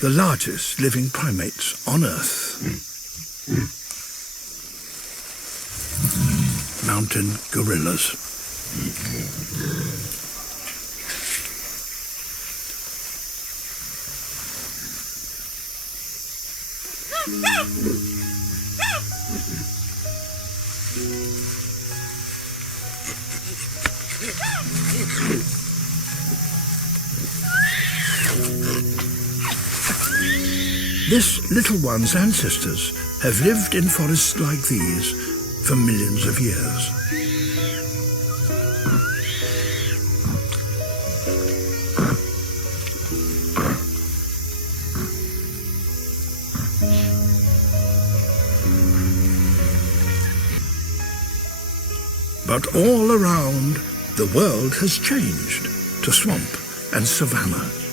The largest living primates on Earth. Mountain gorillas. This little one's ancestors have lived in forests like these for millions of years. But all around, the world has changed to swamp and savanna.